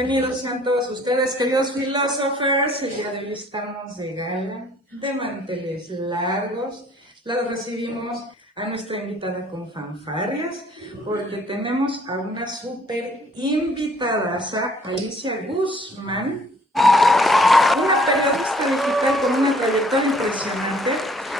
bienvenidos sean todos ustedes, queridos filósofos. El día de hoy estamos de gala, de manteles largos. La recibimos a nuestra invitada con fanfarrias, porque tenemos a una súper invitada, Alicia Guzmán, una periodista digital con una trayectoria impresionante,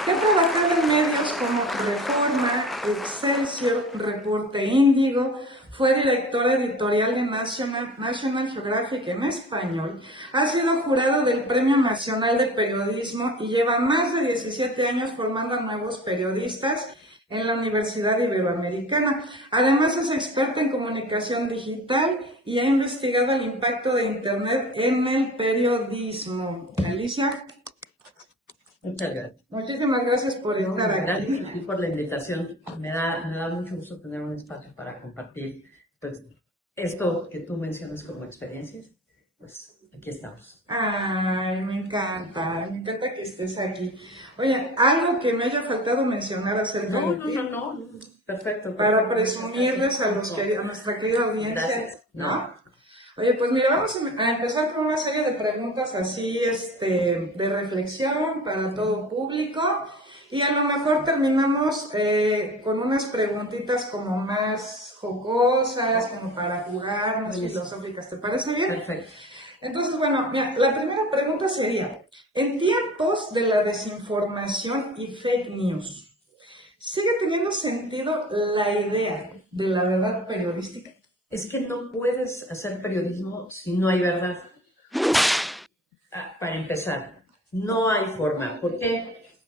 que ha trabajado en medios como Reforma, Excelsior, Reporte Índigo, fue directora editorial de National Geographic en español, ha sido jurado del Premio Nacional de Periodismo y lleva más de 17 años formando a nuevos periodistas en la Universidad Iberoamericana. Además es experta en comunicación digital y ha investigado el impacto de Internet en el periodismo. Alicia, muchas gracias. Muchísimas gracias por estar aquí. Gracias a ti por la invitación. Me da mucho gusto tener un espacio para compartir pues, esto que tú mencionas como experiencias. Pues aquí estamos. Ay, me encanta que estés aquí. Oye, algo que me haya faltado mencionar acerca de ti. No. Perfecto. Para presumirles a nuestra querida audiencia, gracias. ¿no? Oye, pues mira, vamos a empezar con una serie de preguntas así, de reflexión para todo público, y a lo mejor terminamos con unas preguntitas como más jocosas, como para jugar, más filosóficas. ¿Te parece bien? Perfecto. Entonces, bueno, mira, la primera pregunta sería, en tiempos de la desinformación y fake news, ¿sigue teniendo sentido la idea de la verdad periodística? Es que no puedes hacer periodismo si no hay verdad. Para empezar, no hay forma. ¿Por qué?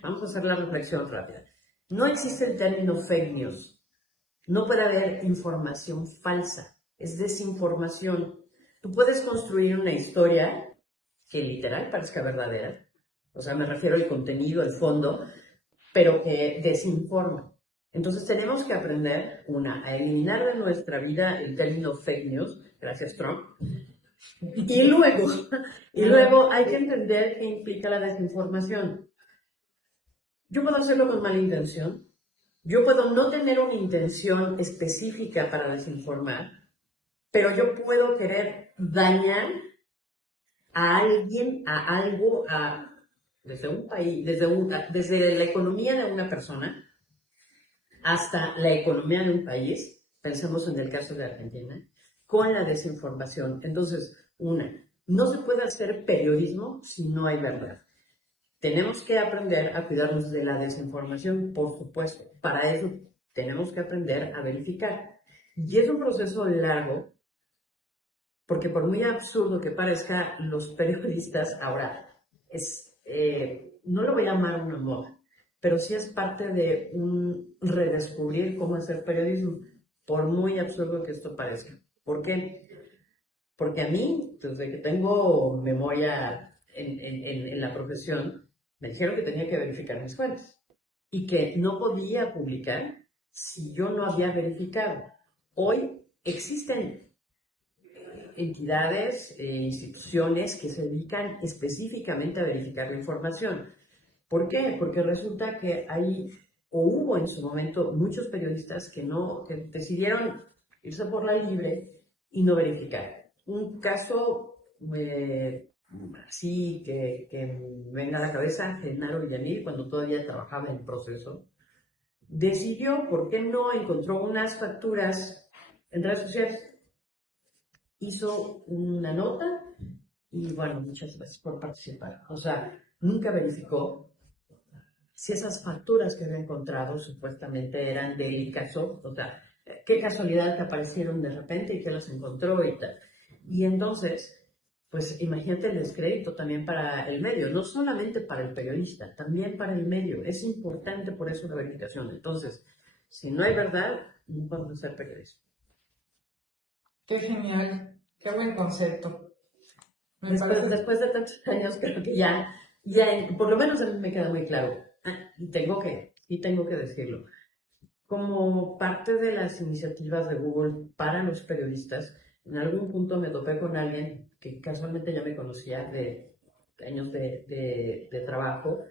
Vamos a hacer la reflexión rápida. No existe el término fake news. No puede haber información falsa. Es desinformación. Tú puedes construir una historia que literal parezca verdadera. O sea, me refiero al contenido, al fondo, pero que desinforma. Entonces tenemos que aprender, a eliminar de nuestra vida el término fake news, gracias Trump, y luego hay que entender qué implica la desinformación. Yo puedo hacerlo con mala intención, yo puedo no tener una intención específica para desinformar, pero yo puedo querer dañar a alguien, a algo, desde un país, desde la economía de una persona, hasta la economía de un país, pensemos en el caso de Argentina, con la desinformación. Entonces, no se puede hacer periodismo si no hay verdad. Tenemos que aprender a cuidarnos de la desinformación, por supuesto. Para eso tenemos que aprender a verificar. Y es un proceso largo, porque por muy absurdo que parezca, los periodistas ahora no lo voy a llamar una moda, pero sí es parte de un redescubrir cómo hacer periodismo, por muy absurdo que esto parezca. ¿Por qué? Porque a mí, desde que tengo memoria en la profesión, me dijeron que tenía que verificar mis fuentes y que no podía publicar si yo no había verificado. Hoy existen entidades, instituciones que se dedican específicamente a verificar la información. ¿Por qué? Porque resulta que hubo en su momento muchos periodistas que decidieron irse por la libre y no verificar. Un caso así que me venga a la cabeza, Genaro Villamil, cuando todavía trabajaba en proceso, decidió, ¿por qué no? Encontró unas facturas en redes sociales, hizo una nota y bueno, muchas gracias por participar. O sea, nunca verificó si esas facturas que había encontrado supuestamente eran del caso, o sea, qué casualidad que aparecieron de repente y que las encontró y tal. Y entonces, pues imagínate el descrédito también para el medio, no solamente para el periodista, también para el medio. Es importante por eso la verificación. Entonces, si no hay verdad, no podemos hacer periodismo. Qué genial, qué buen concepto. Después de tantos años, creo que ya por lo menos a mí me queda muy claro. Y tengo que decirlo. Como parte de las iniciativas de Google para los periodistas, en algún punto me topé con alguien que casualmente ya me conocía de años de trabajo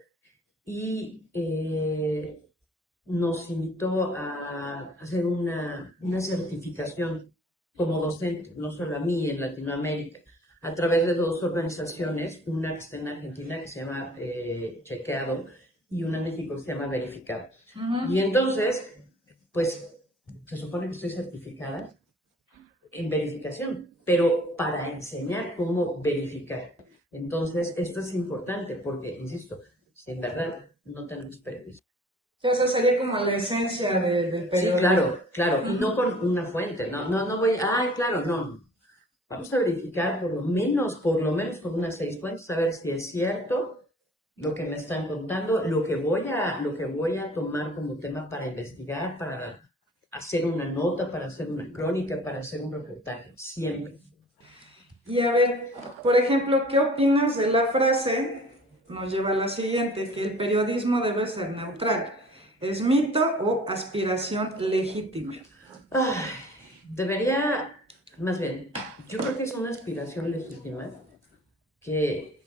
y nos invitó a hacer una certificación como docente, no solo a mí en Latinoamérica, a través de dos organizaciones, una que está en Argentina que se llama Chequeado y una en México que se llama Verificado. Y entonces, pues se supone que estoy certificada en verificación, pero para enseñar cómo verificar. Entonces, esto es importante porque, insisto, si en verdad no tenemos periodismo. O sea, sería como la esencia del Sí, periodismo. claro, claro, y no con una fuente, no voy, ay, claro, no. Vamos a verificar por lo menos con unas 6 fuentes, saber si es cierto lo que me están contando, lo que voy a tomar como tema para investigar, para hacer una nota, para hacer una crónica, para hacer un reportaje, siempre. Y a ver, por ejemplo, ¿qué opinas de la frase? Nos lleva a la siguiente, que el periodismo debe ser neutral. ¿Es mito o aspiración legítima? Ay, debería, más bien, yo creo que es una aspiración legítima que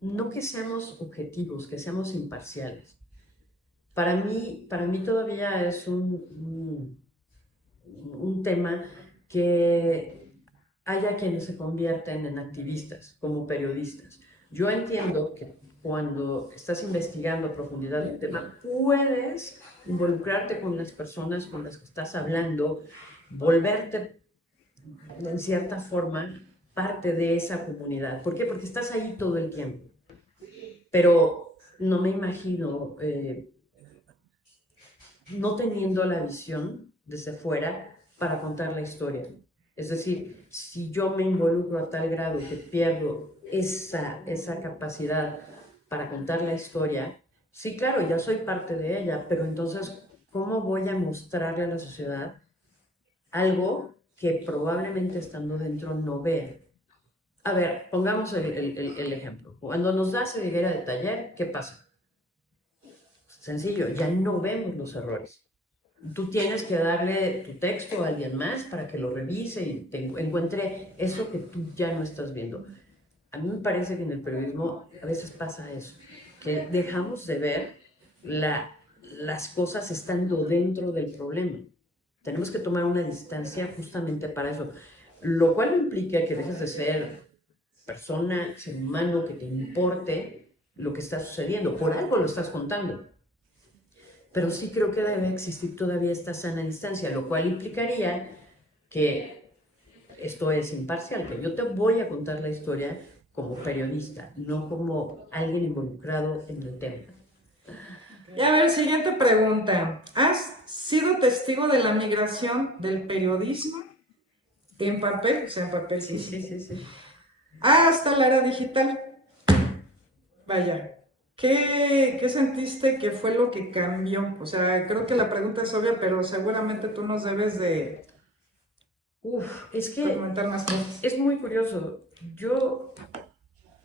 no que seamos objetivos, que seamos imparciales. Para mí todavía es un tema que haya quienes se convierten en activistas, como periodistas. Yo entiendo que cuando estás investigando a profundidad un tema, puedes involucrarte con las personas con las que estás hablando, volverte en cierta forma parte de esa comunidad. ¿Por qué? Porque estás ahí todo el tiempo. Pero no me imagino no teniendo la visión desde fuera para contar la historia. Es decir, si yo me involucro a tal grado que pierdo esa capacidad para contar la historia, sí, claro, ya soy parte de ella, pero entonces, ¿cómo voy a mostrarle a la sociedad algo que probablemente estando dentro no vea? A ver, pongamos el ejemplo. Cuando nos da ceguera de taller, ¿qué pasa? Sencillo, ya no vemos los errores. Tú tienes que darle tu texto a alguien más para que lo revise y te encuentre eso que tú ya no estás viendo. A mí me parece que en el periodismo a veces pasa eso, que dejamos de ver las cosas estando dentro del problema. Tenemos que tomar una distancia justamente para eso, lo cual implica que dejes de ser persona, ser humano, que te importe lo que está sucediendo. Por algo lo estás contando. Pero sí creo que debe existir todavía esta sana distancia, lo cual implicaría que esto es imparcial, que yo te voy a contar la historia como periodista, no como alguien involucrado en el tema. Y a ver, siguiente pregunta. ¿Has sido testigo de la migración del periodismo en papel, o sea, en papel Sí, físico, sí, sí, sí. hasta la era digital? Vaya, ¿qué sentiste que fue lo que cambió? O sea, creo que la pregunta es obvia, pero seguramente tú nos debes de Es que comentar más cosas. es muy curioso. Yo,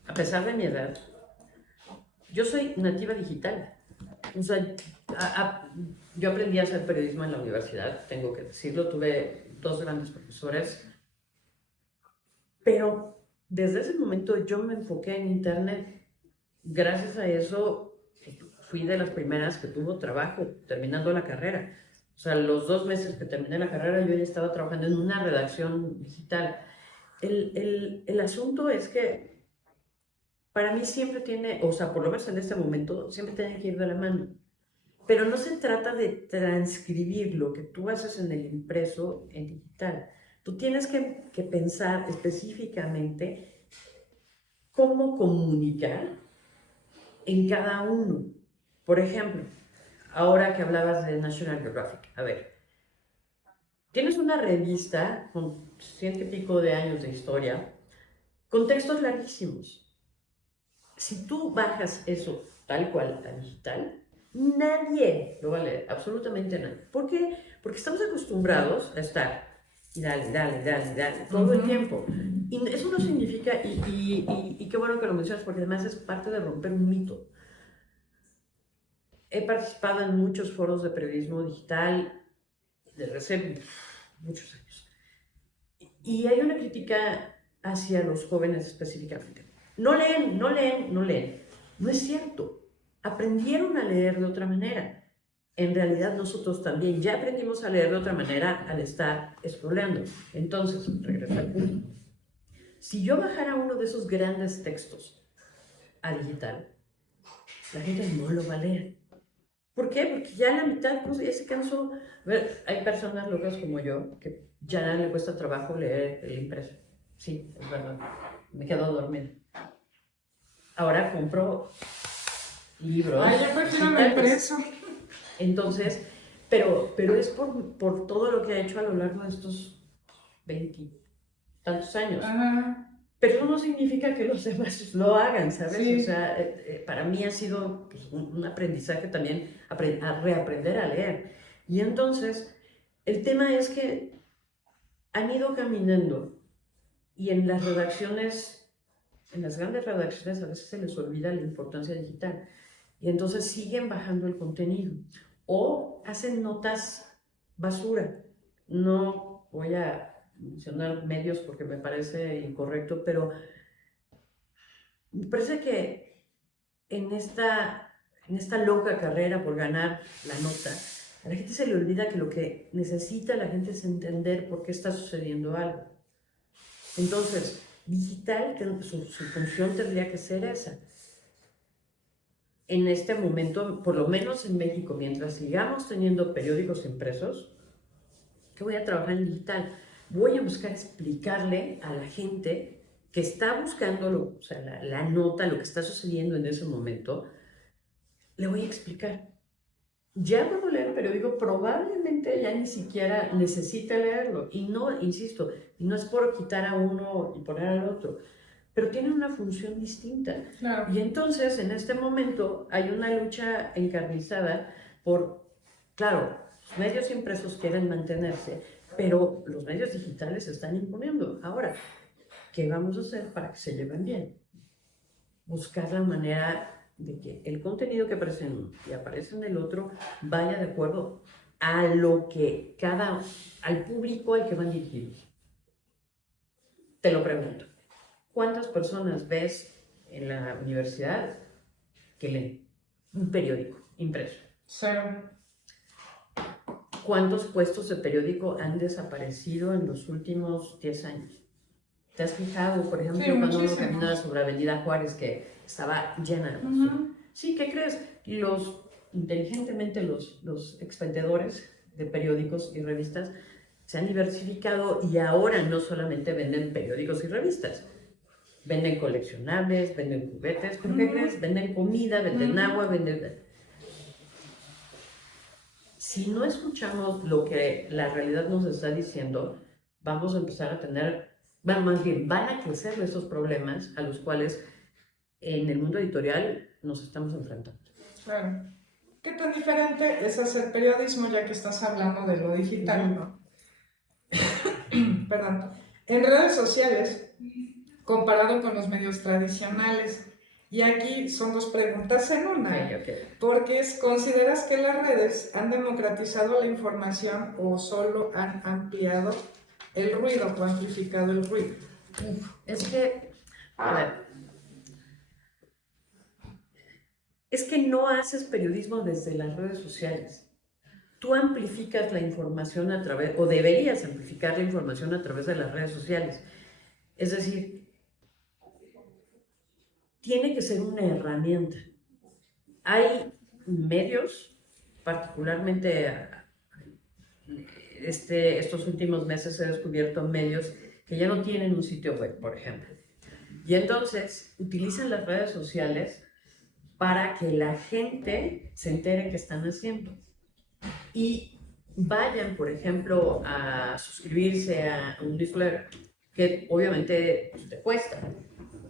a pesar de mi edad, yo soy nativa digital. O sea, yo aprendí a hacer periodismo en la universidad, tengo que decirlo, tuve 2 grandes profesores, pero desde ese momento yo me enfoqué en Internet. Gracias a eso fui de las primeras que tuvo trabajo terminando la carrera. O sea, los 2 meses que terminé la carrera yo ya estaba trabajando en una redacción digital. El asunto es que para mí siempre tiene, o sea, por lo menos en este momento, siempre tiene que ir de la mano. Pero no se trata de transcribir lo que tú haces en el impreso en digital. Tú tienes que pensar específicamente cómo comunicar en cada uno. Por ejemplo, ahora que hablabas de National Geographic, a ver, tienes una revista con 100 y pico de años de historia, con textos larguísimos. Si tú bajas eso tal cual a digital, nadie lo va a leer, absolutamente nadie. ¿Por qué? Porque estamos acostumbrados a estar y dale, dale, dale, dale, todo el tiempo. Y eso no significa, y qué bueno que lo mencionas, porque además es parte de romper un mito. He participado en muchos foros de periodismo digital desde hace muchos años. Y hay una crítica hacia los jóvenes específicamente. No leen, no leen, no leen. No es cierto. Aprendieron a leer de otra manera. en realidad nosotros también ya aprendimos a leer de otra manera al estar scrolleando. Entonces, regreso al punto. Si yo bajara uno de esos grandes textos a digital, la gente no lo va a leer. ¿Por qué? Porque ya la mitad pues, ya se cansó. A ver, hay personas locas como yo que ya le cuesta trabajo leer el impreso. Sí, es verdad. Me quedo dormida. Ahora compro libros Ay, yo prefiero lo digitales. impreso. Entonces, pero es por todo lo que ha hecho a lo largo de estos 20 tantos años. Ajá. Pero eso no significa que los demás lo hagan, ¿sabes? Sí. O sea, para mí ha sido pues, un aprendizaje también a reaprender a leer. Y entonces, el tema es que han ido caminando y en las redacciones, en las grandes redacciones, a veces se les olvida la importancia digital. Y entonces siguen bajando el contenido. O hacen notas basura. No voy a mencionar medios porque me parece incorrecto, pero me parece que en esta loca carrera por ganar la nota, a la gente se le olvida que lo que necesita la gente es entender por qué está sucediendo algo. Entonces, digital, su función tendría que ser esa. En este momento, por lo menos en México, mientras sigamos teniendo periódicos impresos, que voy a trabajar en digital, voy a buscar explicarle a la gente que está buscando la nota, lo que está sucediendo en ese momento, le voy a explicar. Ya cuando lee el periódico, probablemente ya ni siquiera necesita leerlo. Y no, insisto, no es por quitar a uno y poner al otro, pero tiene una función distinta. Claro. Y entonces, en este momento, hay una lucha encarnizada por, claro, los medios impresos quieren mantenerse, pero los medios digitales se están imponiendo. Ahora, ¿qué vamos a hacer para que se lleven bien? Buscar la manera de que el contenido que aparece en uno y aparece en el otro vaya de acuerdo a lo que al público al que van dirigidos. Te lo pregunto, ¿cuántas personas ves en la universidad que leen un periódico impreso? Cero. ¿Cuántos puestos de periódico han desaparecido en los últimos 10 años? ¿Te has fijado, por ejemplo, Sí, cuando uno muchísimos. caminaba sobre Avenida Juárez, que estaba llena de basura? Sí, ¿qué crees? Inteligentemente los expendedores de periódicos y revistas se han diversificado y ahora no solamente venden periódicos y revistas, venden coleccionables, venden juguetes, ¿pero qué crees? Venden comida, venden agua, venden... Si no escuchamos lo que la realidad nos está diciendo, vamos a empezar a tener, más bien, van a crecer esos problemas a los cuales en el mundo editorial nos estamos enfrentando. Claro. ¿Qué tan diferente es hacer periodismo ya que estás hablando de lo digital, ¿no? Perdón. En redes sociales, comparado con los medios tradicionales. Y aquí son dos preguntas en una. Okay. Porque ¿consideras que las redes han democratizado la información o solo han ampliado el ruido o amplificado el ruido? Es que, a ver, es que no haces periodismo desde las redes sociales. Tú amplificas la información o deberías amplificar la información a través de las redes sociales. Es decir, tiene que ser una herramienta. Hay medios, particularmente estos últimos meses he descubierto medios que ya no tienen un sitio web, por ejemplo. Y entonces utilizan las redes sociales para que la gente se entere qué están haciendo. Y vayan, por ejemplo, a suscribirse a un newsletter, que obviamente te cuesta.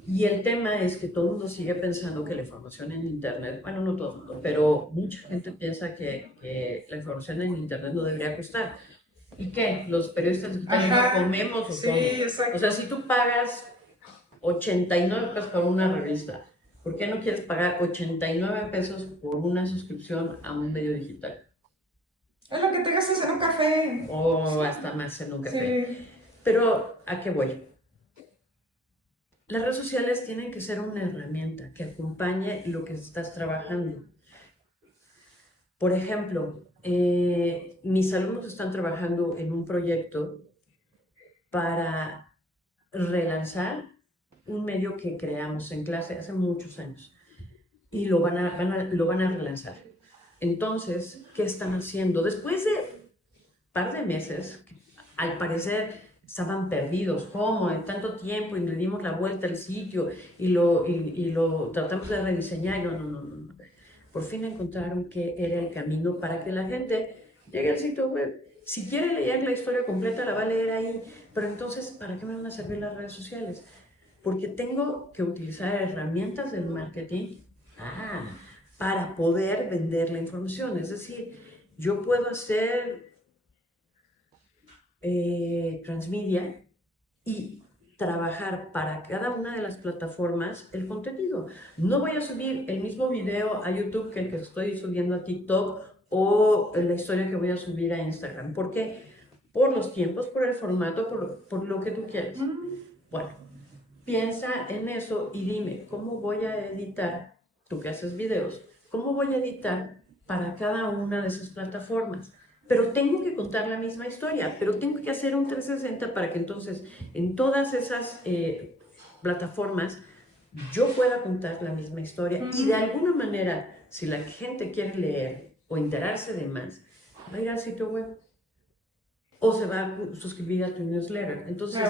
Y el tema es que todo el mundo sigue pensando que la información en Internet, bueno, no todo el mundo, pero mucha gente piensa que la información en Internet no debería costar. ¿Y qué? ¿Los periodistas digitales no comemos o sí, cómo? exacto. O sea, si tú pagas 89 pesos por una revista, ¿por qué no quieres pagar 89 pesos por una suscripción a un medio digital? Es lo que te gastas en un café. O hasta más en un café. Sí. Pero, ¿a qué voy? Las redes sociales tienen que ser una herramienta que acompañe lo que estás trabajando. Por ejemplo, mis alumnos están trabajando en un proyecto para relanzar un medio que creamos en clase hace muchos años y lo van a relanzar. Entonces, ¿qué están haciendo? Después de un par de meses, al parecer estaban perdidos. ¿Cómo? En tanto tiempo y le dimos la vuelta al sitio y lo tratamos de rediseñar. No. Por fin encontraron que era el camino para que la gente llegue al sitio web. Si quiere leer la historia completa, la va a leer ahí. Pero entonces, ¿para qué me van a servir las redes sociales? Porque tengo que utilizar herramientas del marketing para poder vender la información. Es decir, yo puedo hacer transmedia y trabajar para cada una de las plataformas el contenido. No voy a subir el mismo video a YouTube que el que estoy subiendo a TikTok o la historia que voy a subir a Instagram. ¿Por qué? Por los tiempos, por el formato, por lo que tú quieres. Bueno, piensa en eso y dime, ¿cómo voy a editar, tú que haces videos, cómo voy a editar para cada una de esas plataformas? Pero tengo que contar la misma historia, pero tengo que hacer un 360 para que entonces en todas esas plataformas yo pueda contar la misma historia y de alguna manera, si la gente quiere leer o enterarse de más, va a ir al sitio web o se va a suscribir a tu newsletter. Entonces,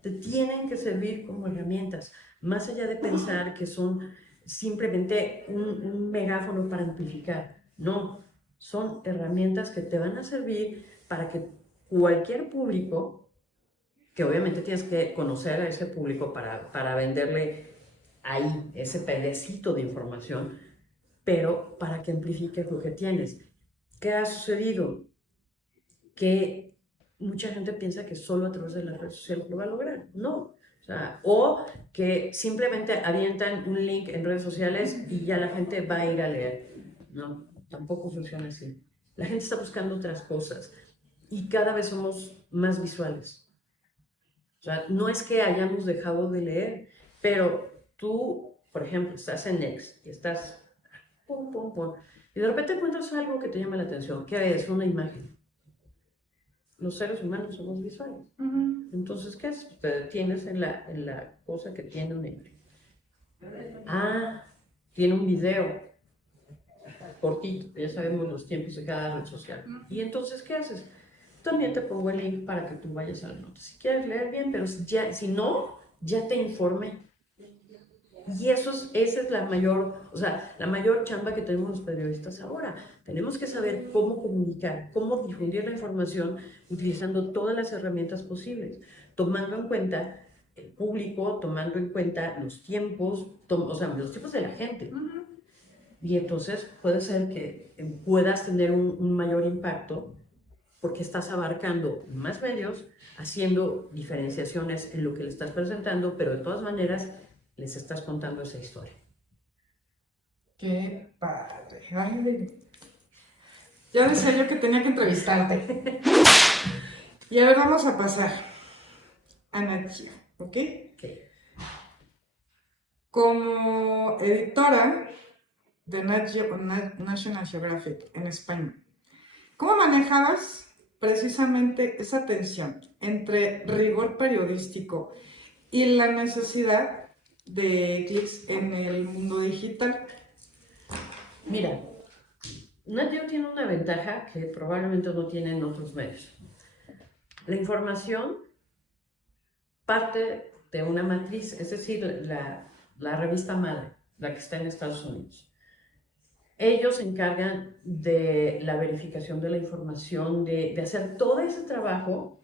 te tienen que servir como herramientas, más allá de pensar que son simplemente un megáfono para amplificar. No, son herramientas que te van a servir para que cualquier público, que obviamente tienes que conocer a ese público para venderle ahí ese pedacito de información, pero para que amplifique lo que tienes. ¿Qué ha sucedido? Que mucha gente piensa que solo a través de las redes sociales lo va a lograr. No. O que simplemente avientan un link en redes sociales y ya la gente va a ir a leer. No, tampoco funciona así. La gente está buscando otras cosas y cada vez somos más visuales. O sea, no es que hayamos dejado de leer, pero tú, por ejemplo, estás en Next y estás pum, pum, pum, y de repente encuentras algo que te llama la atención. ¿Qué es? Una imagen. Los seres humanos somos visuales. Entonces, ¿qué haces? Te detienes en la cosa que tiene una imagen. Tiene un video cortito, ya sabemos los tiempos de cada red social. Y entonces, ¿qué haces? También te pongo el link para que tú vayas a la nota. Si quieres leer bien, pero si no, ya te informé. Y esa es la mayor chamba que tenemos los periodistas ahora. Tenemos que saber cómo comunicar, cómo difundir la información utilizando todas las herramientas posibles, tomando en cuenta el público, tomando en cuenta los tiempos, los tiempos de la gente. Y entonces puede ser que puedas tener un mayor impacto porque estás abarcando más medios, haciendo diferenciaciones en lo que le estás presentando, pero de todas maneras les estás contando esa historia. Qué padre. Ay, ya decía yo que tenía que entrevistarte. Y ahora vamos a pasar a Natia, ¿ok? Como editora de National Geographic en España, ¿cómo manejabas precisamente esa tensión entre rigor periodístico y la necesidad de clics en el mundo digital? Mira, Nat Geo tiene una ventaja que probablemente no tienen otros medios. La información parte de una matriz, es decir, la revista madre, la que está en Estados Unidos. Ellos se encargan de la verificación de la información, de hacer todo ese trabajo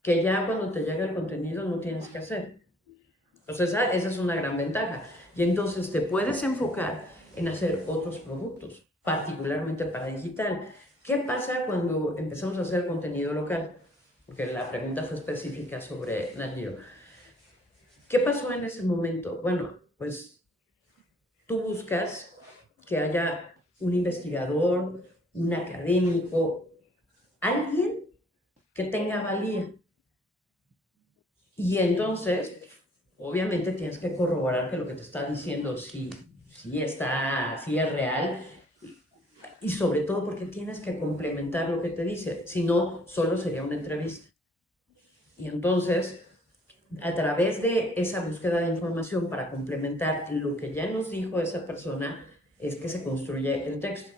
que ya cuando te llega el contenido no tienes que hacer. Entonces, esa es una gran ventaja. Y entonces te puedes enfocar en hacer otros productos, particularmente para digital. ¿Qué pasa cuando empezamos a hacer contenido local? Porque la pregunta fue específica sobre Nat Geo. ¿Qué pasó en ese momento? Bueno, pues tú buscas que haya un investigador, un académico, alguien que tenga valía. Y entonces, obviamente tienes que corroborar que lo que te está diciendo sí es real. y sobre todo porque tienes que complementar lo que te dice, si no, solo sería una entrevista. Y entonces, a través de esa búsqueda de información para complementar lo que ya nos dijo esa persona, es que se construye el texto.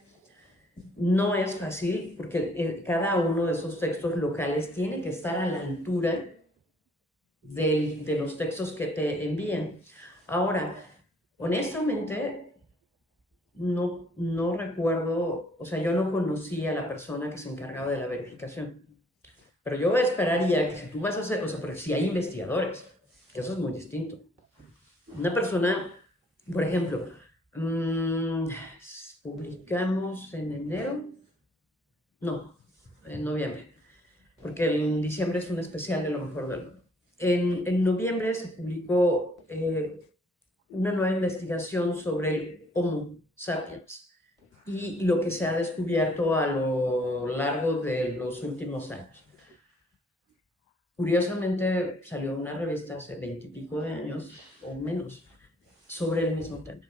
No es fácil porque cada uno de esos textos locales tiene que estar a la altura de los textos que te envían. Ahora, honestamente, no recuerdo, o sea, yo no conocí a la persona que se encargaba de la verificación. Pero yo esperaría que si tú vas a hacer, o sea, porque si hay investigadores, que eso es muy distinto. Una persona, por ejemplo, publicamos en enero, no, en noviembre, porque en diciembre es un especial de lo mejor del mundo. En noviembre se publicó una nueva investigación sobre el Homo sapiens y lo que se ha descubierto a lo largo de los últimos años. Curiosamente salió una revista hace 20 y pico de años o menos sobre el mismo tema.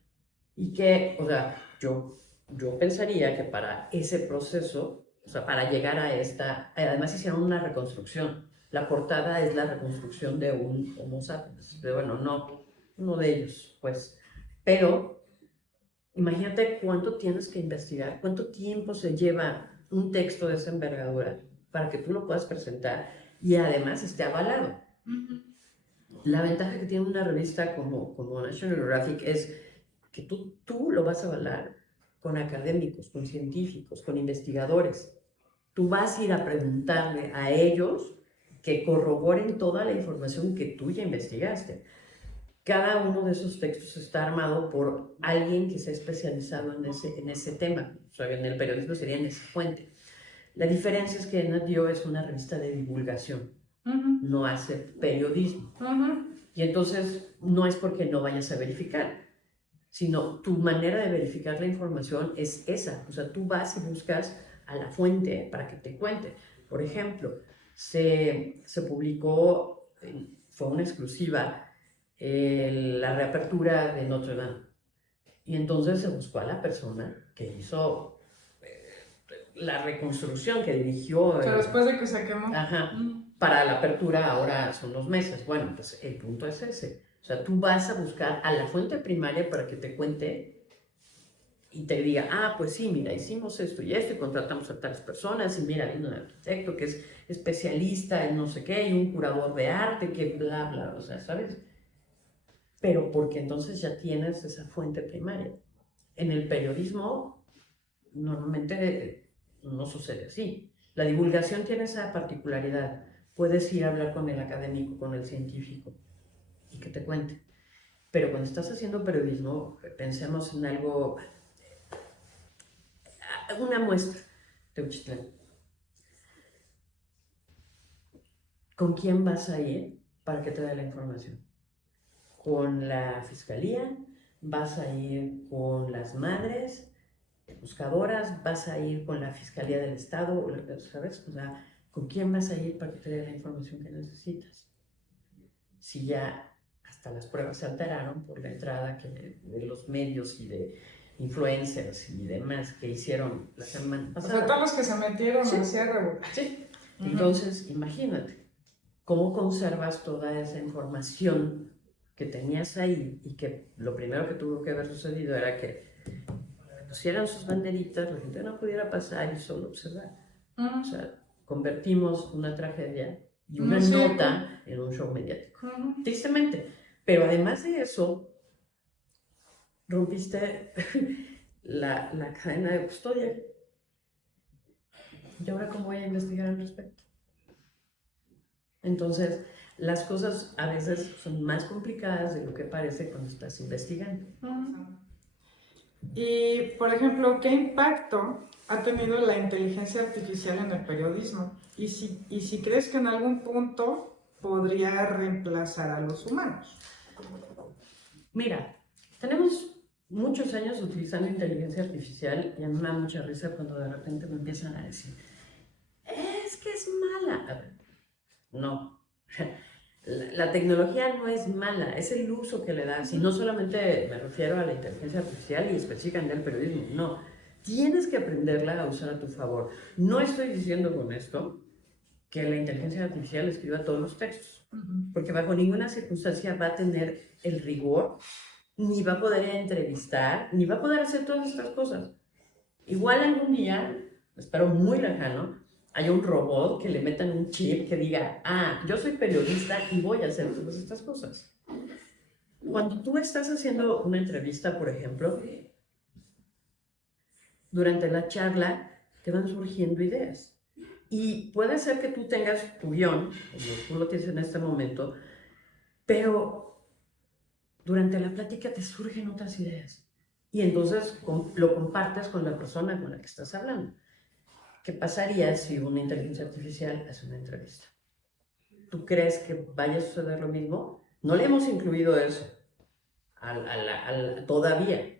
Y que, o sea, yo pensaría que para ese proceso, o sea, para llegar a esta, además hicieron una reconstrucción. La portada es la reconstrucción de un Homo sapiens. Pero bueno, no, uno de ellos, pues. Pero imagínate cuánto tienes que investigar, cuánto tiempo se lleva un texto de esa envergadura para que tú lo puedas presentar y además esté avalado. La ventaja que tiene una revista como National Geographic es que tú lo vas a avalar con académicos, con científicos, con investigadores. Tú vas a ir a preguntarle a ellos que corroboren toda la información que tú ya investigaste. Cada uno de esos textos está armado por alguien que se ha especializado en ese tema. O sea, en el periodismo sería en esa fuente. La diferencia es que Nat Geo es una revista de divulgación, no hace periodismo. Y entonces no es porque no vayas a verificar, sino tu manera de verificar la información es esa. O sea, tú vas y buscas a la fuente para que te cuente. Por ejemplo, se publicó, fue una exclusiva, la reapertura de Notre Dame. Y entonces se buscó a la persona que hizo la reconstrucción, que dirigió. O sea, después de que se quemó. Ajá. Para la apertura ahora son 2 meses. Bueno, pues el punto es ese. O sea, tú vas a buscar a la fuente primaria para que te cuente y te diga, ah, pues sí, mira, hicimos esto y contratamos a tales personas, y mira, hay un arquitecto que es especialista en no sé qué, y un curador de arte, que bla, bla, o sea, ¿sabes? Pero porque entonces ya tienes esa fuente primaria. En el periodismo, normalmente no sucede así. La divulgación tiene esa particularidad. Puedes ir a hablar con el académico, con el científico, y que te cuente. Pero cuando estás haciendo periodismo, pensemos en algo, una muestra de Uchitlán. ¿Con quién vas a ir para que te dé la información? ¿Con la fiscalía? ¿Vas a ir con las madres buscadoras? ¿Vas a ir con la fiscalía del estado? ¿Sabes? O sea, ¿con quién vas a ir para que te dé la información que necesitas? Si ya hasta las pruebas se alteraron por la entrada de los medios y de influencers y demás que hicieron la semana pasada. O sea, todos los que se metieron sí. Hacia revocar. Sí. Entonces, imagínate, ¿cómo conservas toda esa información que tenías ahí y que lo primero que tuvo que haber sucedido era que pusieran sus banderitas, la gente no pudiera pasar y solo observar? O sea, convertimos una tragedia y una nota en un show mediático. Tristemente. Pero además de eso, rompiste la cadena de custodia. ¿Y ahora cómo voy a investigar al respecto? Entonces, las cosas a veces son más complicadas de lo que parece cuando estás investigando. Y, por ejemplo, ¿qué impacto ha tenido la inteligencia artificial en el periodismo? Y si crees que en algún punto podría reemplazar a los humanos. Mira, tenemos muchos años utilizando inteligencia artificial y a mí me da mucha risa cuando de repente me empiezan a decir, es que es mala. A ver, no. La tecnología no es mala, es el uso que le das. Y no solamente me refiero a la inteligencia artificial y específicamente al periodismo, no. tienes que aprenderla a usar a tu favor. No estoy diciendo con esto que la inteligencia artificial escriba todos los textos, porque bajo ninguna circunstancia va a tener el rigor, ni va a poder entrevistar, ni va a poder hacer todas estas cosas. Igual algún día, espero muy lejano, haya un robot que le metan un chip que diga, ah, yo soy periodista y voy a hacer todas estas cosas. Cuando tú estás haciendo una entrevista, por ejemplo, durante la charla te van surgiendo ideas. Y puede ser que tú tengas tu guión, como tú lo tienes en este momento, pero durante la plática te surgen otras ideas. Y entonces lo compartes con la persona con la que estás hablando. ¿Qué pasaría si una inteligencia artificial hace una entrevista? ¿Tú crees que vaya a suceder lo mismo? No le hemos incluido eso todavía.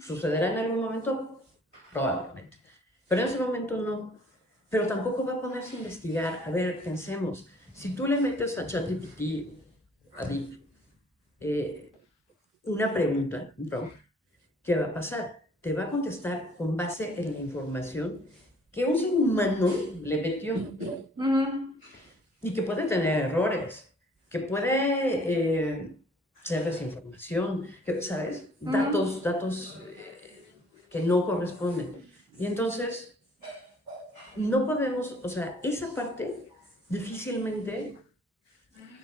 ¿Sucederá en algún momento? Probablemente. Pero en ese momento no. Pero tampoco va a ponerse a investigar. A ver, pensemos. Si tú le metes a ChatGPT, a Deep, una pregunta, ¿qué va a pasar? Te va a contestar con base en la información que un ser humano le metió. Y que puede tener errores, que puede ser desinformación, que, ¿sabes? Datos que no corresponden. Y entonces, no podemos, o sea, esa parte difícilmente,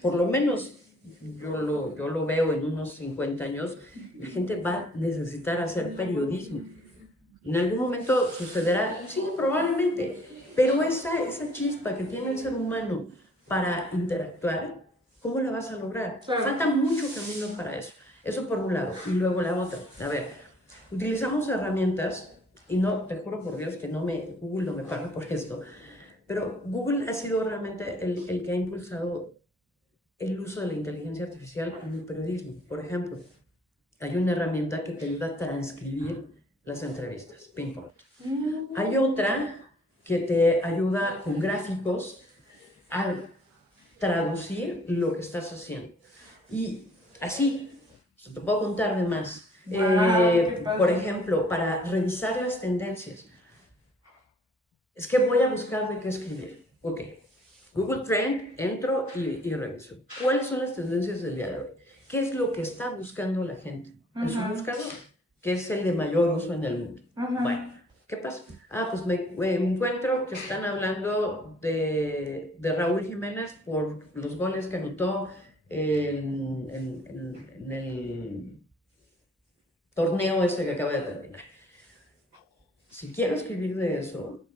por lo menos yo lo veo en unos 50 años, la gente va a necesitar hacer periodismo. En algún momento sucederá, sí, probablemente, pero esa chispa que tiene el ser humano para interactuar, ¿cómo la vas a lograr? Claro. Falta mucho camino para eso. Eso por un lado. Y luego la otra. A ver, utilizamos herramientas, y no, te juro por Dios que Google no me paga por esto, pero Google ha sido realmente el que ha impulsado el uso de la inteligencia artificial en el periodismo. Por ejemplo, hay una herramienta que te ayuda a transcribir las entrevistas, Pinpoint. Hay otra que te ayuda con gráficos a traducir lo que estás haciendo. Y así, te puedo contar de más. Por ejemplo, para revisar las tendencias. Es que voy a buscar de qué escribir. Ok, Google Trend, entro y reviso. ¿Cuáles son las tendencias del día de hoy? ¿Qué es lo que está buscando la gente en su buscador? Que es el de mayor uso en el mundo. Bueno, ¿qué pasa? Ah, pues me encuentro que están hablando de Raúl Jiménez por los goles que anotó en el torneo este que acaba de terminar. Si quiero escribir de eso,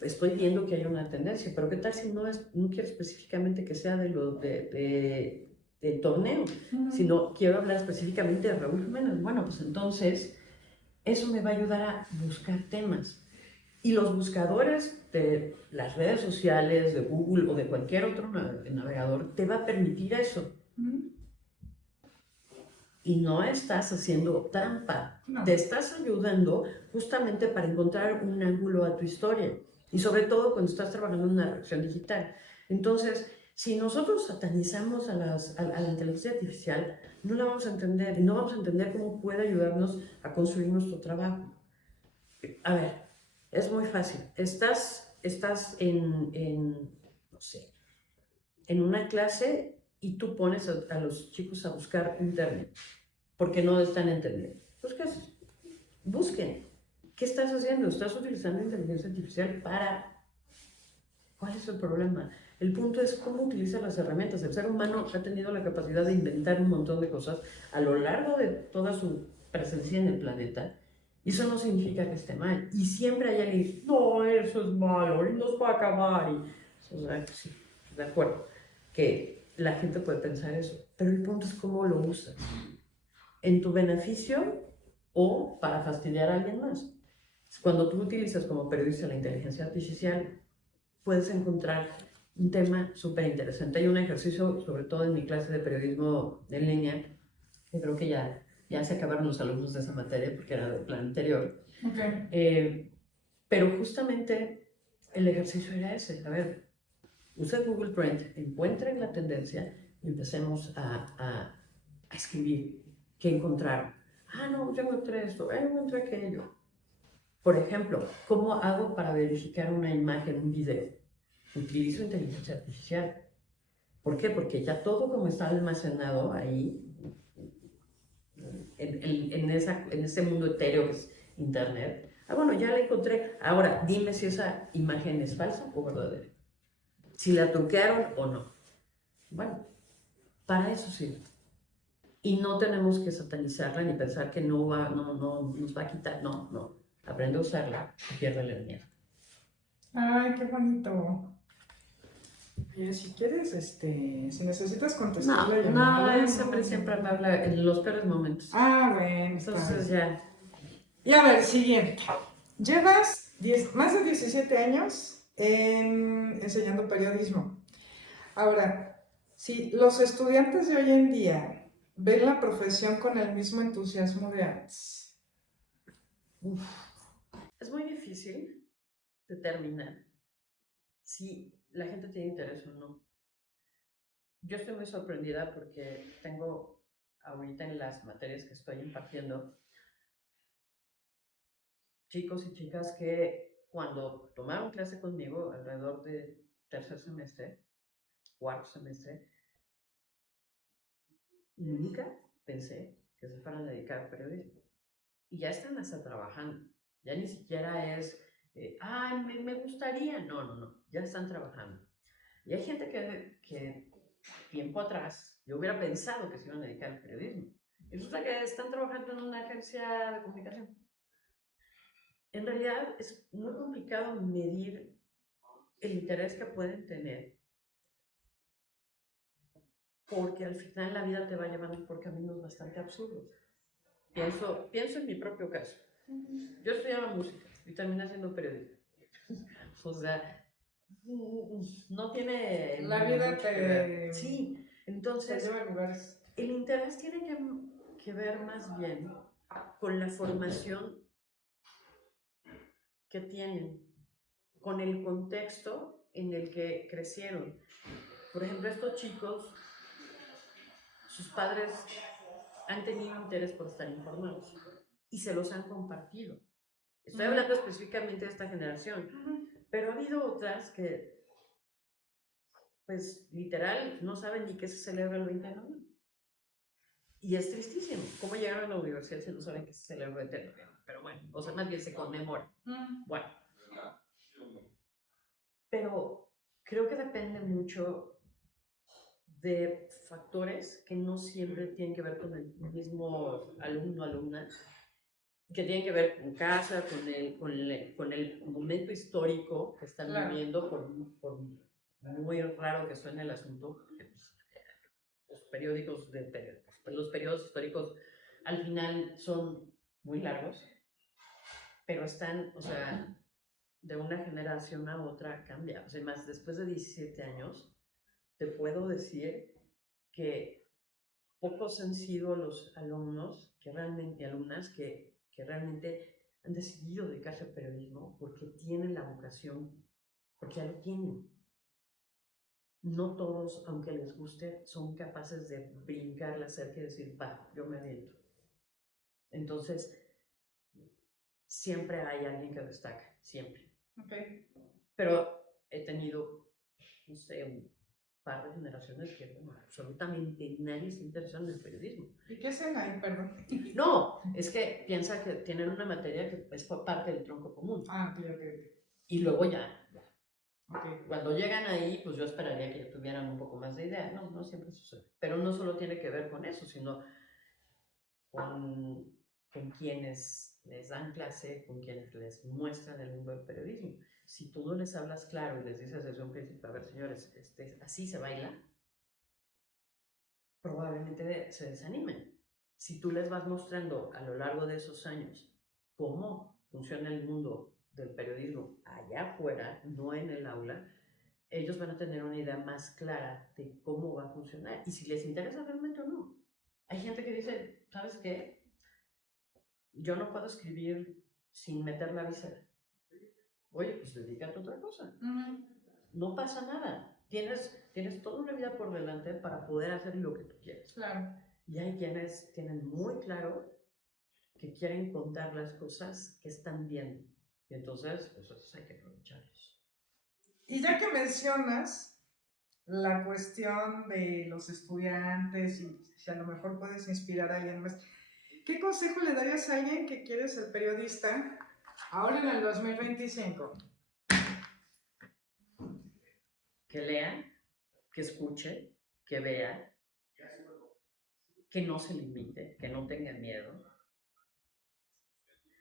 estoy viendo que hay una tendencia, pero ¿qué tal si no quiero específicamente que sea del torneo, sino quiero hablar específicamente de Raúl Jiménez? Bueno, pues entonces eso me va a ayudar a buscar temas. Y los buscadores de las redes sociales, de Google o de cualquier otro navegador, te va a permitir eso. Y no estás haciendo trampa, te estás ayudando justamente para encontrar un ángulo a tu historia. Y sobre todo cuando estás trabajando en una redacción digital. Entonces, si nosotros satanizamos a la inteligencia artificial, no la vamos a entender y no vamos a entender cómo puede ayudarnos a construir nuestro trabajo. A ver, es muy fácil. Estás no sé, en una clase y tú pones a los chicos a buscar un término porque no están entendiendo. Pues, ¿qué haces? Busquen. ¿Qué estás haciendo? ¿Estás utilizando inteligencia artificial para...? ¿Cuál es el problema? El punto es cómo utilizan las herramientas. El ser humano ha tenido la capacidad de inventar un montón de cosas a lo largo de toda su presencia en el planeta. Y eso no significa que esté mal. Y siempre hay alguien que dice, no, eso es malo, y nos va a acabar. O sea, sí, de acuerdo, que la gente puede pensar eso. Pero el punto es cómo lo usas. ¿En tu beneficio o para fastidiar a alguien más? Cuando tú utilizas como periodista la inteligencia artificial, puedes encontrar un tema súper interesante. Hay un ejercicio, sobre todo en mi clase de periodismo en línea, que creo que ya se acabaron los alumnos de esa materia porque era del plan anterior. Pero justamente el ejercicio era ese. A ver, usa Google Trend, encuentren la tendencia y empecemos a escribir qué encontraron. Ah, no, yo encontré esto, yo encontré aquello. Por ejemplo, ¿cómo hago para verificar una imagen, un video? Utilizo inteligencia artificial. ¿Por qué? Porque ya todo como está almacenado ahí, en ese mundo etéreo que es Internet. Ah, bueno, ya la encontré. Ahora, dime si esa imagen es falsa o verdadera. Si la truquearon o no. Bueno, para eso sirve. Y no tenemos que satanizarla ni pensar que no nos va a quitar. No, no. Aprende a usarla y pierde el miedo. Ay, qué bonito. Oye, si quieres, si necesitas contestar la llamada. No, siempre me habla en los peores momentos. Ah, bueno, está Entonces bien. ya. Y a ver, siguiente. Llevas más de 17 años enseñando periodismo. Ahora, si los estudiantes de hoy en día ven la profesión con el mismo entusiasmo de antes. Uf, es muy difícil determinar si la gente tiene interés o no. Yo estoy muy sorprendida porque tengo ahorita en las materias que estoy impartiendo chicos y chicas que cuando tomaron clase conmigo alrededor de tercer semestre, cuarto semestre, nunca pensé que se fueran a dedicar al periodismo. Y ya están hasta trabajando. Ya ni siquiera es, ay, me gustaría. No, no, no. Ya están trabajando. Y hay gente que tiempo atrás yo hubiera pensado que se iban a dedicar al periodismo. Y resulta que están trabajando en una agencia de comunicación. En realidad es muy complicado medir el interés que pueden tener, porque al final la vida te va llevando por caminos bastante absurdos. Pienso en mi propio caso. Yo estudiaba música y terminé haciendo periodismo. O sea, no tiene La vida mucho que ver. te, Sí, te entonces lleva a lugares. el interés tiene que ver más bien con la formación que tienen, con el contexto en el que crecieron. Por ejemplo, estos chicos, sus padres han tenido interés por estar informados y se los han compartido. Estoy hablando específicamente de esta generación, pero ha habido otras que, pues, literal, no saben ni qué se celebra el 20 de noviembre. Y es tristísimo. ¿Cómo llegaron a la universidad si no saben que se celebra el 20 de noviembre? Pero bueno, o sea, más bien se conmemora. Bueno, pero creo que depende mucho de factores que no siempre tienen que ver con el mismo alumno, alumna, que tienen que ver con casa, con el momento histórico que están viviendo, por muy raro que suene el asunto, porque pues, los periodos históricos al final son muy largos, pero están, o sea, de una generación a otra cambia. O sea, más después de 17 años, te puedo decir que pocos han sido los alumnos que realmente, alumnas que realmente han decidido dedicarse al periodismo porque tienen la vocación, porque ya lo tienen. No todos, aunque les guste, son capaces de brincar la cerca y decir, va, yo me aviento. Entonces, siempre hay alguien que destaca, siempre. Okay. Pero he tenido, no sé, un par de generaciones que, bueno, absolutamente nadie se interesa en el periodismo. ¿Y qué hacen ahí, perdón? No, es que piensa que tienen una materia que es parte del tronco común. Ah, ok. Y luego ya, Okay. cuando llegan ahí, pues yo esperaría que ya tuvieran un poco más de idea. No, no siempre sucede. Pero no solo tiene que ver con eso, sino con quienes les dan clase, con quienes les muestran el mundo del periodismo. Si tú no les hablas claro y les dices desde un principio, a ver, señores, así se baila, probablemente se desanimen. Si tú les vas mostrando a lo largo de esos años cómo funciona el mundo del periodismo allá afuera, no en el aula, ellos van a tener una idea más clara de cómo va a funcionar y si les interesa realmente o no. Hay gente que dice, ¿sabes qué? Yo no puedo escribir sin meter la visera. Oye, pues dedícate a otra cosa. No pasa nada. Tienes toda una vida por delante para poder hacer lo que tú quieres. Claro. Y hay quienes tienen muy claro que quieren contar las cosas que están viendo. Y entonces, pues eso hay que aprovecharlos. Y ya que mencionas la cuestión de los estudiantes y si a lo mejor puedes inspirar a alguien más, ¿qué consejo le darías a alguien que quiere ser periodista ahora en el 2025? Que lea, que escuche, que vea, que no se limite, que no tenga miedo,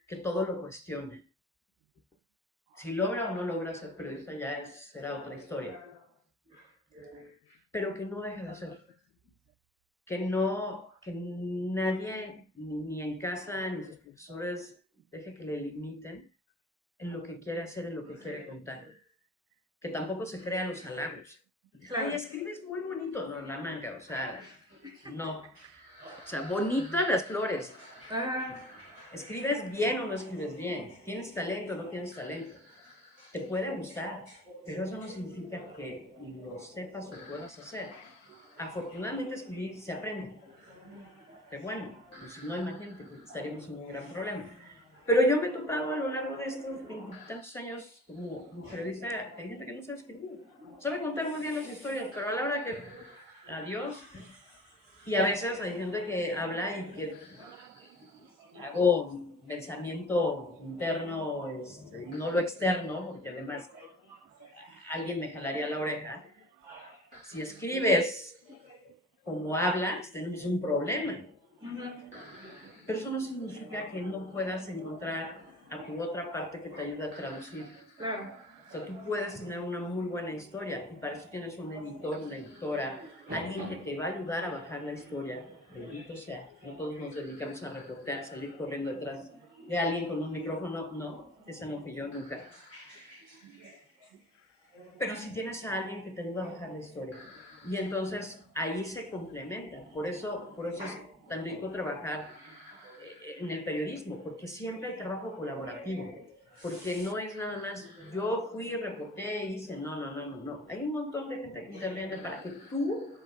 que todo lo cuestione. Si logra o no logra ser periodista ya será otra historia. Pero que no deje de hacer. Que nadie, ni en casa, ni sus profesores, deje que le limiten en lo que quiere hacer, en lo que quiere contar. Que tampoco se crea los halagos. Ay, escribes muy bonito. No, la manga, o sea, no. O sea, bonitas las flores. ¿Escribes bien o no escribes bien? ¿Tienes talento o no tienes talento? Te puede gustar, pero eso no significa que lo sepas o puedas hacer. Afortunadamente escribir se aprende. Qué bueno, y si no, imagínate que estaríamos en un gran problema. Pero yo me he topado a lo largo de estos 20 años como periodista, hay gente que no sabe escribir. Sabe contar muy bien las historias, pero a la hora que adiós, y a veces hay gente que habla y que hago pensamiento interno y no lo externo, porque además alguien me jalaría la oreja. Si escribes como hablas, tenemos un problema. Pero eso no significa que no puedas encontrar a tu otra parte que te ayude a traducir. Claro. O sea, tú puedes tener una muy buena historia y para eso tienes un editor, una editora, alguien que te va a ayudar a bajar la historia. Bendito sea. No todos nos dedicamos a reportear, salir corriendo detrás de alguien con un micrófono. No, esa no fui yo nunca. Pero si tienes a alguien que te ayuda a bajar la historia. Y entonces ahí se complementan. Por eso es tan rico trabajar en el periodismo, porque siempre hay trabajo colaborativo. Porque no es nada más, yo fui, reporté, hice, no. Hay un montón de gente aquí también para que tú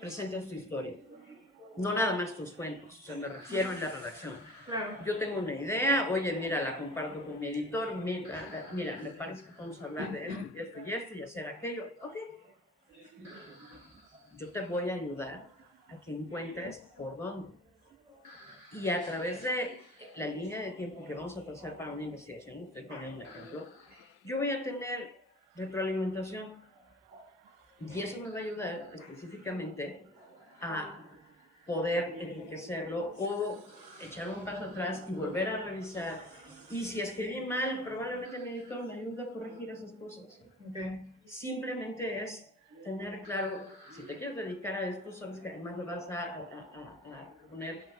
presentes tu historia. No nada más tus cuentos, o sea, me refiero en la redacción. Claro. Yo tengo una idea, oye, mira, la comparto con mi editor, mira, me parece que vamos a hablar de esto y esto y esto y hacer aquello. Ok. Yo te voy a ayudar a que encuentres por dónde. Y a través de la línea de tiempo que vamos a pasar para una investigación, estoy poniendo un ejemplo, yo voy a tener retroalimentación y eso me va a ayudar específicamente a poder enriquecerlo o echar un paso atrás y volver a revisar. Y si escribí mal, probablemente mi editor me ayuda a corregir esas cosas. Okay. Simplemente es tener claro, si te quieres dedicar a esto, sabes que además lo vas a poner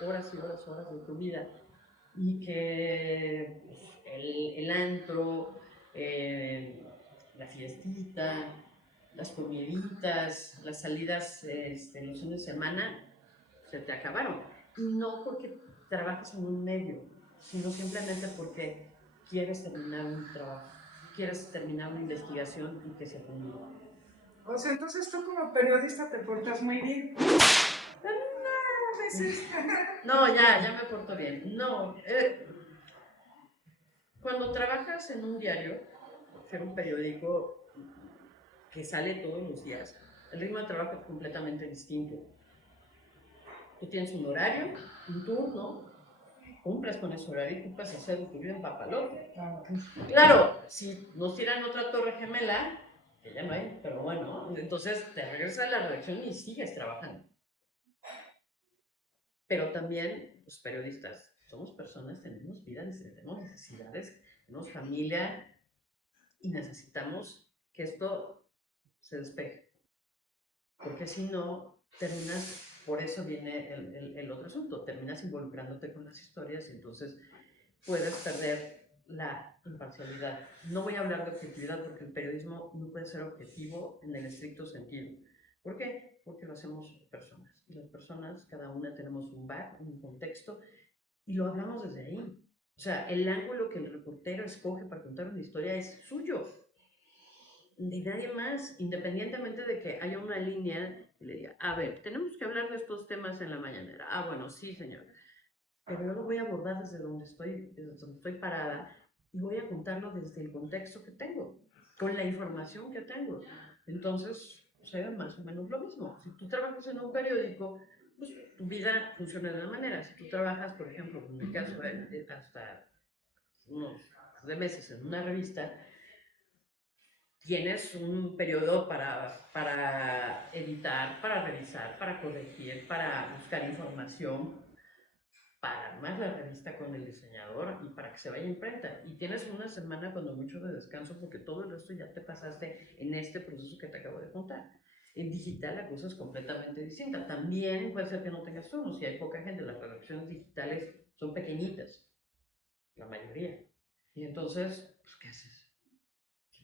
horas y horas de tu vida y que pues, el antro, la fiestita, las comiditas, las salidas los fines de semana se te acabaron. Y no porque trabajes en un medio, sino simplemente porque quieres terminar un trabajo, quieres terminar una investigación y que se termine. O sea, entonces tú como periodista te portas muy bien. No, ya me porto bien. No, cuando trabajas en un diario, en un periódico que sale todos los días, el ritmo de trabajo es completamente distinto. Tú tienes un horario, un turno, cumples con ese horario y tú puedes hacer tu vida en papalote. Claro, si nos tiran otra torre gemela, que ya no hay, pero bueno, entonces te regresas a la redacción y sigues trabajando. Pero también los periodistas somos personas, tenemos vidas, tenemos necesidades, tenemos familia y necesitamos que esto se despeje. Porque si no, terminas, por eso viene el otro asunto, terminas involucrándote con las historias y entonces puedes perder la imparcialidad. No voy a hablar de objetividad porque el periodismo no puede ser objetivo en el estricto sentido. ¿Por qué? Porque lo hacemos personas. Y las personas, cada una tenemos un back, un contexto, y lo hablamos desde ahí. O sea, el ángulo que el reportero escoge para contar una historia es suyo. Ni nadie más, independientemente de que haya una línea y le diga, a ver, tenemos que hablar de estos temas en la mañanera. Ah, bueno, sí, señor. Pero yo lo voy a abordar desde donde estoy parada y voy a contarlo desde el contexto que tengo, con la información que tengo. Entonces, o sea, más o menos lo mismo. Si tú trabajas en un periódico, pues tu vida funciona de una manera. Si tú trabajas, por ejemplo, en mi caso, hasta unos de meses en una revista, tienes un periodo para editar, para revisar, para corregir, para buscar información, para armar la revista con el diseñador y para que se vaya a imprenta. Y tienes una semana cuando mucho de descanso porque todo el resto ya te pasaste en este proceso que te acabo de contar. En digital la cosa es completamente distinta. También puede ser que no tengas turno. Si hay poca gente, las redacciones digitales son pequeñitas, la mayoría. Y entonces, pues, ¿qué haces?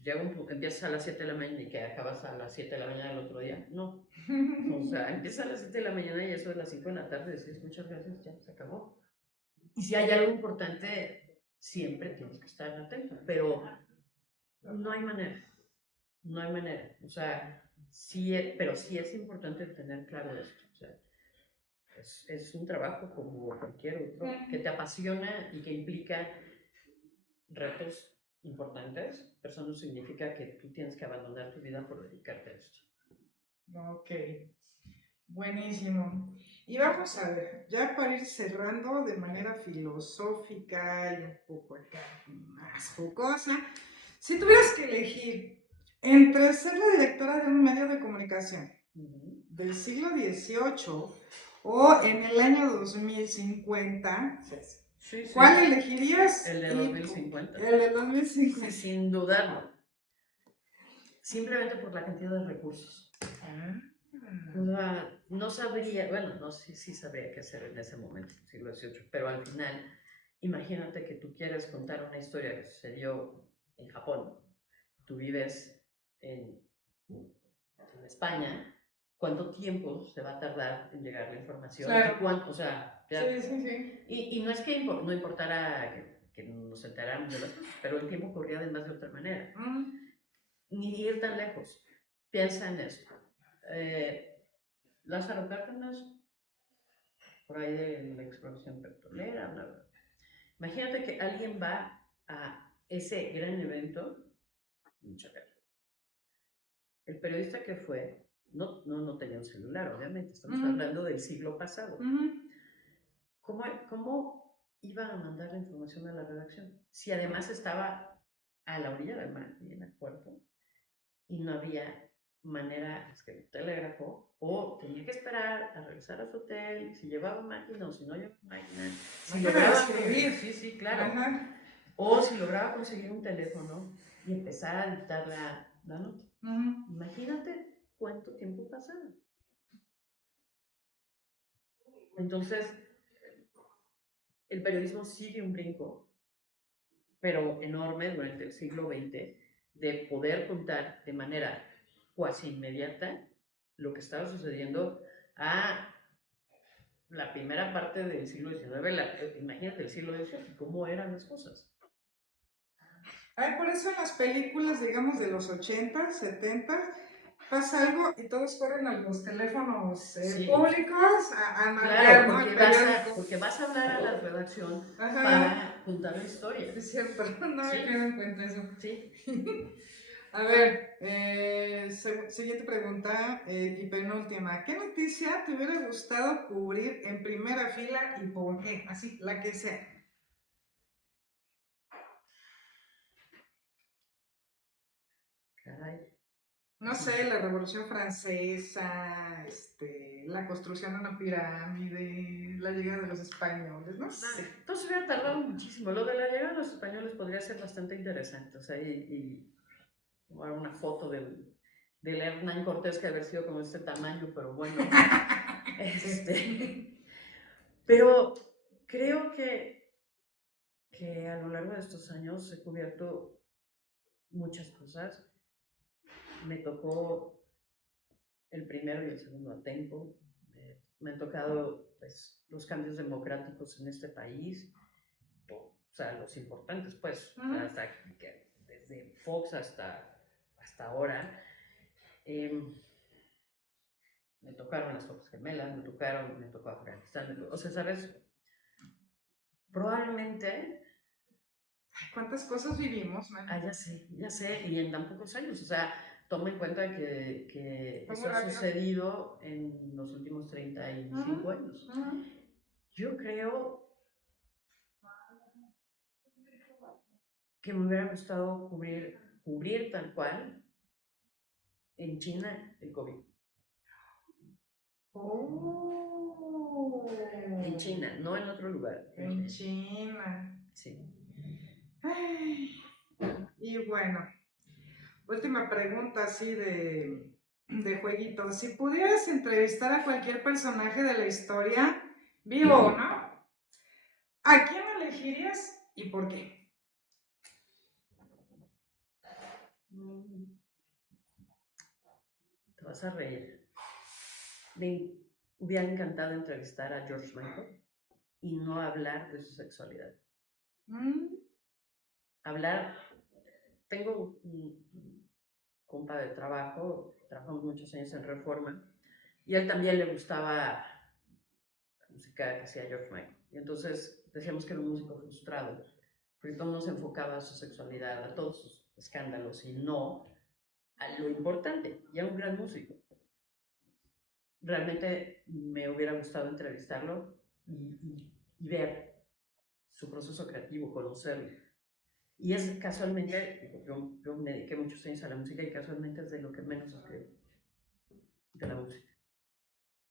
Llega un punto que empiezas a las 7 de la mañana y que acabas a las 7 de la mañana del otro día. No. O sea, empiezas a las 7 de la mañana y eso de las 5 de la tarde decís muchas gracias, ya se acabó. Y si hay algo importante, siempre tienes que estar atento, pero no hay manera, no hay manera. O sea, sí, pero sí es importante tener claro esto. O sea, es un trabajo como cualquier otro que te apasiona y que implica retos importantes, pero eso no significa que tú tienes que abandonar tu vida por dedicarte a esto. Ok, buenísimo. Y vamos a ver, ya para ir cerrando de manera filosófica y un poco acá más jocosa, si tuvieras que elegir entre ser la directora de un medio de comunicación del siglo XVIII o en el año 2050, Sí, sí. ¿cuál elegirías? El de 2050. El de 2050. Sin dudarlo. Simplemente por la cantidad de recursos. No sabría, bueno, no sé si sabría qué hacer en ese momento, siglo XVIII, pero al final, imagínate que tú quieres contar una historia que sucedió en Japón, tú vives en España, ¿cuánto tiempo se va a tardar en llegar la información? Claro. ¿Y cuánto? O sea, sí, sí, sí. Y no es que no importara que nos enteráramos de las cosas, pero el tiempo corría de más de otra manera. Ni ir tan lejos. Piensa en esto. Lázaro Cárdenas, por ahí de la exploración petrolera, bla, bla. Imagínate que alguien va a ese gran evento en Chacal. El periodista que fue no tenía un celular, obviamente, estamos hablando del siglo pasado. ¿Cómo iba a mandar la información a la redacción? Si además estaba a la orilla del mar, en el puerto, y no había manera, es que el telégrafo, o tenía que esperar a regresar a su hotel, si llevaba máquina o si no llevaba máquina, si lograba escribir. sí, claro. Ajá. O si lograba conseguir un teléfono y empezar a dictar la nota. Imagínate cuánto tiempo pasaba. Entonces, el periodismo sigue un brinco, pero enorme durante el siglo XX, de poder contar de manera cuasi inmediata lo que estaba sucediendo a la primera parte del siglo XIX, imagínate el siglo XVIII, cómo eran las cosas. Ay, por eso en las películas, digamos, de los 80, 70, pasa algo y todos corren a los teléfonos públicos a marcar, claro, ¿no? Porque vas a hablar a la redacción Ajá. para contar la historia. Es cierto, no me quedo en cuenta eso. Sí. A ver, siguiente pregunta y penúltima. ¿Qué noticia te hubiera gustado cubrir en primera fila y por qué? Así, la que sea. Caray. No sé, la Revolución Francesa, la construcción de una pirámide, la llegada de los españoles, no sé. Entonces hubiera tardado muchísimo. Lo de la llegada de los españoles podría ser bastante interesante. O sea, y tomar una foto del Hernán Cortés que haber sido como este tamaño, pero bueno. Pero creo que a lo largo de estos años he cubierto muchas cosas. Me tocó el primero y el segundo Atenco. Me han tocado pues, los cambios democráticos en este país, o sea, los importantes, pues, o sea, desde Fox hasta ahora. Me tocaron las Torres Gemelas, me tocó Afganistán, o sea, ¿sabes? Probablemente ¿Cuántas cosas vivimos, man? Ya sé, y en tan pocos años, o sea, toma en cuenta que Fue muy eso ha rápido. sucedido en los últimos 35 años. Yo creo que me hubiera gustado cubrir tal cual en China el COVID. Oh. En China, no en otro lugar. En China. Sí. Ay, y bueno, última pregunta así de jueguito. Si pudieras entrevistar a cualquier personaje de la historia, vivo o no, ¿a quién elegirías y por qué? Te vas a reír. Me hubiera encantado entrevistar a George Michael y no hablar de su sexualidad. Hablar, tengo un compa de trabajo, trabajamos muchos años en Reforma, y a él también le gustaba la música que hacía George Michael. Y entonces decíamos que era un músico frustrado, porque todo el mundo se enfocaba a su sexualidad, a todos sus escándalos, y no a lo importante, y a un gran músico. Realmente me hubiera gustado entrevistarlo y ver su proceso creativo, conocerlo. Y es casualmente, yo me dediqué muchos años a la música y casualmente es de lo que menos escribo, de la música.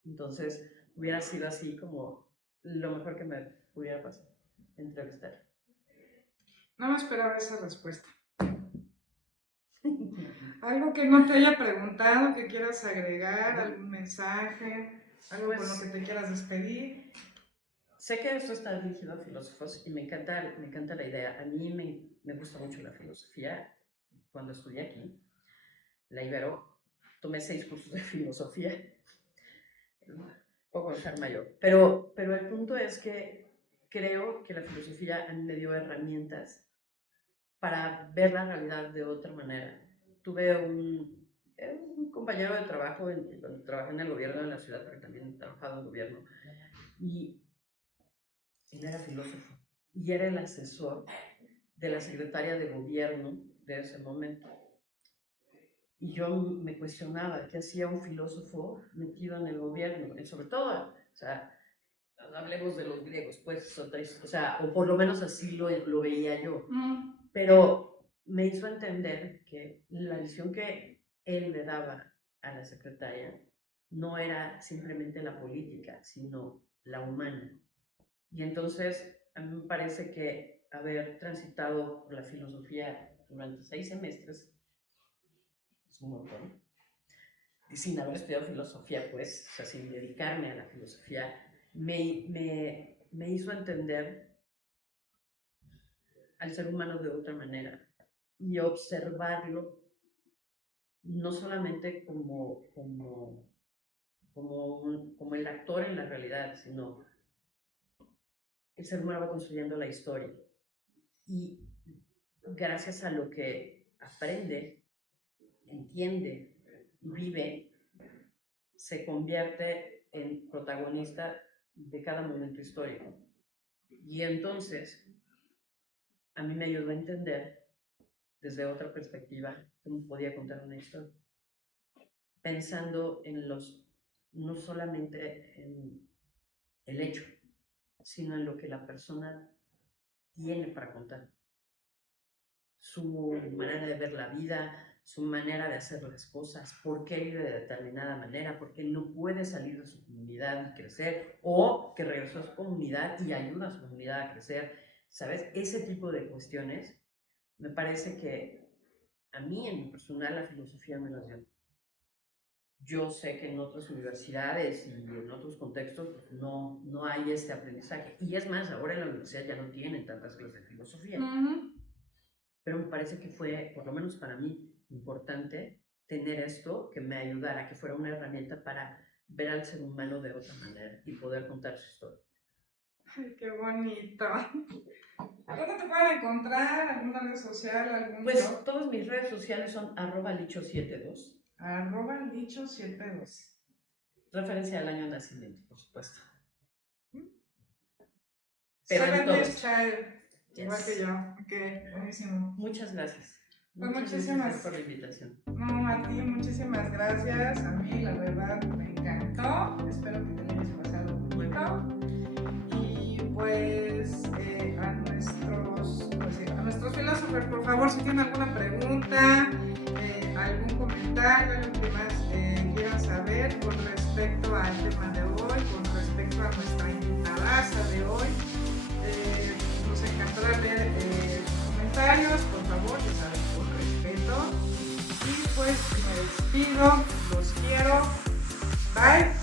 Entonces, hubiera sido así como lo mejor que me pudiera pasar, entrevistar. No me esperaba esa respuesta. ¿Algo que no te haya preguntado, que quieras agregar, algún mensaje, algo con lo que te quieras despedir? Sé que esto está dirigido a filósofos y me encanta la idea. A mí me gusta mucho la filosofía. Cuando estudié aquí, la Ibero, tomé 6 cursos de filosofía. Puedo dejar mayor. Pero el punto es que creo que la filosofía a mí me dio herramientas para ver la realidad de otra manera. Tuve un compañero de trabajo, cuando trabajé en el gobierno de la ciudad, porque también he trabajado en gobierno, y él era filósofo y era el asesor de la secretaria de gobierno de ese momento. Y yo me cuestionaba qué hacía un filósofo metido en el gobierno, y sobre todo, o sea, hablemos de los griegos, pues, o sea, o por lo menos así lo veía yo. Pero me hizo entender que la visión que él le daba a la secretaria no era simplemente la política, sino la humana. Y entonces, a mí me parece que haber transitado por la filosofía durante 6 semestres es un montón. Y sin haber estudiado filosofía, pues, o sea, sin dedicarme a la filosofía, me hizo entender al ser humano de otra manera y observarlo no solamente como el actor en la realidad, sino el ser humano va construyendo la historia. Y gracias a lo que aprende, entiende y vive, se convierte en protagonista de cada momento histórico. Y entonces, a mí me ayudó a entender desde otra perspectiva cómo podía contar una historia. Pensando no solamente en el hecho, sino en lo que la persona tiene para contar. Su manera de ver la vida, su manera de hacer las cosas, por qué vive de determinada manera, por qué no puede salir de su comunidad y crecer, o que regresó a su comunidad y ayuda a su comunidad a crecer. ¿Sabes? Ese tipo de cuestiones me parece que a mí, en mi personal, la filosofía me las dio. Yo sé que en otras universidades y en otros contextos pues, no hay este aprendizaje. Y es más, ahora en la universidad ya no tienen tantas clases de filosofía. Pero me parece que fue, por lo menos para mí, importante tener esto que me ayudara, que fuera una herramienta para ver al ser humano de otra manera y poder contar su historia. Ay, qué bonito. ¿Dónde te pueden encontrar? ¿Alguna red social? ¿Algún Pues blog? todas mis redes sociales son @licho72. @licho72. Referencia al año de nacimiento, por supuesto. Pero en 7 Days todos. Child. igual que yo. Ok, buenísimo. Muchas gracias. Pues Muchas muchísimas gracias por la invitación. No, a ti muchísimas gracias. A mí la verdad me encantó. Espero que te hayas pasado bonito. Y pues a nuestros filósofos, por favor, si tienen alguna pregunta, algún comentario, algo que más quieran saber con respecto al tema de hoy, con respecto a nuestra invitada de hoy, nos encantará leer comentarios, por favor, ya saben, con respeto. Y pues me despido, los quiero. Bye.